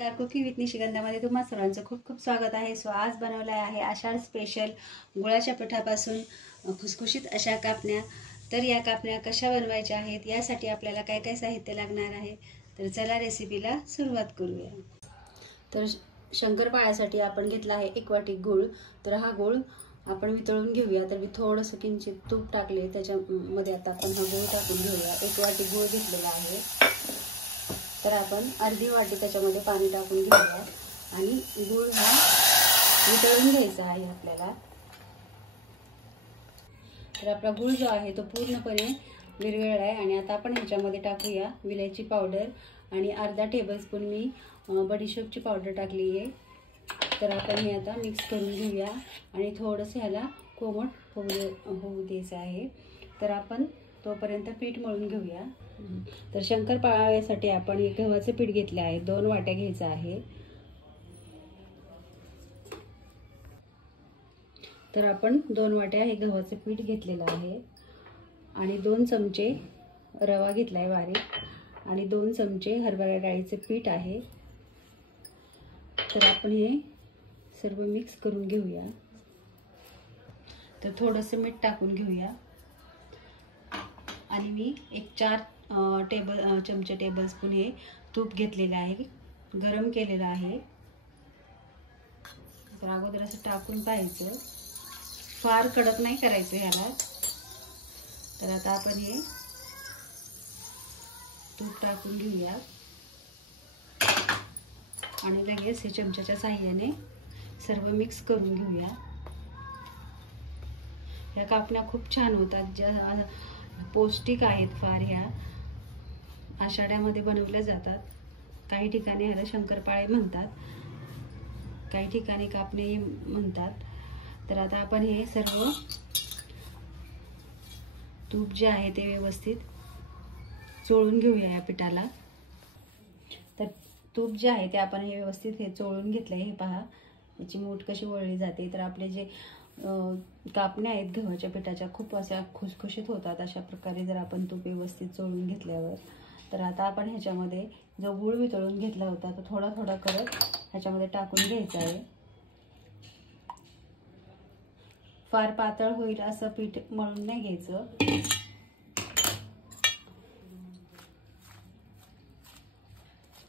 नमस्कार, cooking with निशिगंधामध्ये तुम्हा सर्वांचं खूप खूप स्वागत आहे. आज बनवला आहे आषाढ स्पेशल गुळाच्या पिठापासून खुसखुशीत अशा कापण्या. तर या कापण्या कशा बनवायच्या आहेत, यासाठी आपल्याला काय काय साहित्य लागणार आहे, तर चला रेसिपीला सुरुवात करूया. तर शंकरपाळ्यासाठी आपण घेतला आहे 1 वाटी गूळ. तर हा गूळ आपण वितळून घेऊया. तर मी थोडंसं किंचित तूप टाकले, त्याच्यामध्ये आता आपण हा गूळ टाकून घेऊया. 1 वाटी गूळ घेतलेला आहे. तर आपण अर्धी वाटी त्याच्यामध्ये पाणी टाकून घेऊया आणि गूळ हा वितळून घ्यायचा आहे आपल्याला. तर आपला गूळ जो आहे तो पूर्णपणे विरघळला आहे आणि आता आपण ह्याच्यामध्ये टाकूया विलायची पावडर आणि अर्धा टेबलस्पून मी बडीशेपची पावडर टाकली आहे. तर आपण हे आता मिक्स करून घेऊया आणि थोडंसं ह्याला कोमट होऊ द्यायचं आहे. तर आपण तोपर्यंत पीठ मळून घेऊया. तर शंकरपाळ्यासाठी आपण हे गव्हाचे पीठ घेतले आहे. 2 वाट्या घ्यायचं आहे. तर आपण 2 वाट्या हे गव्हाचे पीठ घेतलेलं आहे आणि 2 चमचे रवा घेतला आहे बारीक आणि 2 चमचे हरभरा डाळीचे पीठ आहे. तर आपण हे सर्व मिक्स करून घेऊया. तर थोडंसं मीठ टाकून घेऊया आणि मी 4 चमचे टेबलस्पून हे तूप घेतलेले आहे, गरम केलेलं आहे. तर अगोदर असं टाकून पाहायचं, फार कडक नाही करायचं ह्याला. तर आता आपण हे तूप टाकून घेऊया आणि लगेच हे चमच्याच्या साहाय्याने सर्व मिक्स करून घेऊया. ह्या कापण्या खूप छान होतात, ज्या पौष्टिक आहेत फार. ह्या आषाढ्यामध्ये बनवल्या जातात. काही ठिकाणी ह्याला शंकरपाळे म्हणतात, काही ठिकाणी कापणे म्हणतात. तर आता आपण हे सर्व तूप जे आहे ते व्यवस्थित चोळून घेऊया या पिठाला. तर तूप जे आहे ते आपण हे व्यवस्थित हे चोळून घेतलं आहे. हे पहा, याची मूठ कशी वळली जाते. तर आपले जे कापण्या आहेत गव्हाच्या पिठाच्या खूप अशा खुसखुशीत होतात अशा प्रकारे जर आपण तूप व्यवस्थित चोळून घेतल्यावर. तर आता आपण ह्याच्यामध्ये जो गूळ वितळून घेतला होता तो थोडा थोडा करत ह्याच्यामध्ये टाकून घ्यायचा आहे. फार पातळ होईल असं पीठ मळून नाही घ्यायचं.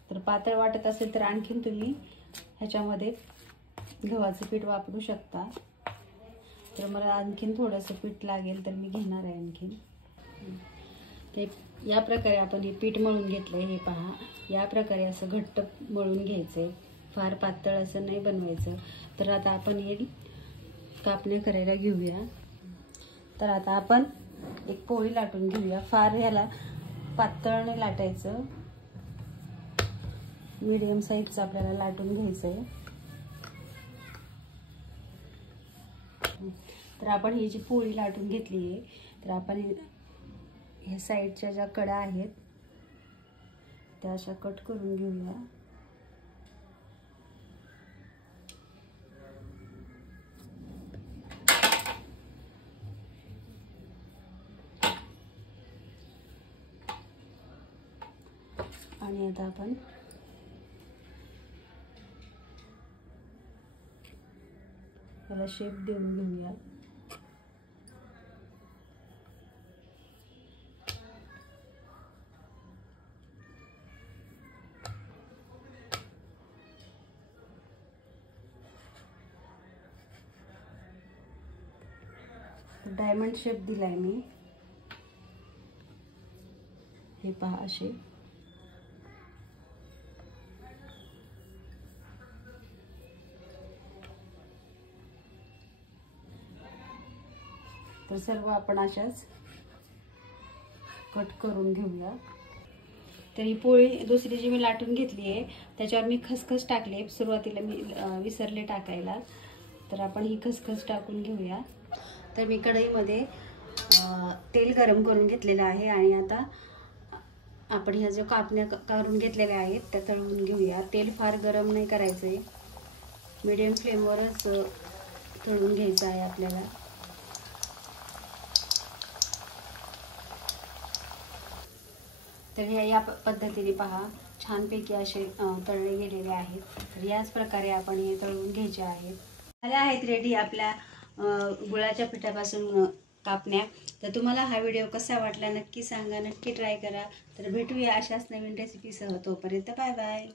तर पातळ वाटत असेल तर आणखीन तुम्ही ह्याच्यामध्ये गव्हाचं पीठ वापरू शकता. तर मला आणखीन थोडंसं पीठ लागेल तर मी घेणार आहे आणखीन. ते या प्रकारे आपण हे पीठ मळून घेतलं आहे. हे पहा, या प्रकारे असं घट्ट मळून घ्यायचं आहे, फार पातळ असं नाही बनवायचं. तर आता आपण हे कापण्या करायला घेऊया. तर आता आपण एक पोळी लाटून घेऊया. फार ह्याला पातळ नाही लाटायचं, मीडियम साईजचं आपल्याला लाटून घ्यायचं आहे. तर आपण ही जी पोळी लाटून घेतली आहे, तर आपण ह्या साईडच्या ज्या कडा आहेत त्या अशा कट करून घेऊया. आणि आता आपण त्याला शेप देऊन घेऊया. डायमंड शेप दिलाय मी. हे पहा असे. तर सर्व आपण अशाच कट करून घेऊया. तर ही पोळी दुसरी जी मी लाटून घेतली आहे त्याच्यावर मी खसखस टाकली. सुरुवातीला मी विसरले टाकायला. तर आपण ही खसखस टाकून घेऊया. तर मी कढईमध्ये तेल गरम करून घेतलेलं आहे आणि आता आपण ह्या ज्या कापण्या काढून घेतलेल्या आहेत त्या तळून घेऊया. तेल फार गरम नाही करायचं आहे, मीडियम फ्लेमवरच तळून घ्यायचं आहे आपल्याला. तर या पद्धतीने पहा छानपैकी असे तळले गेलेले आहेत. तर याच प्रकारे आपण हे तळून घ्यायचे आहेत. झाल्या आहेत रेडी आपल्या गुळाच्या पिठापासून कापण्या. तर तुम्हाला हा व्हिडिओ कसा वाटला नक्की सांगा, नक्की ट्राय करा. तर भेटूया अशाच नवीन रेसिपीसह. तोपर्यंत बाय बाय.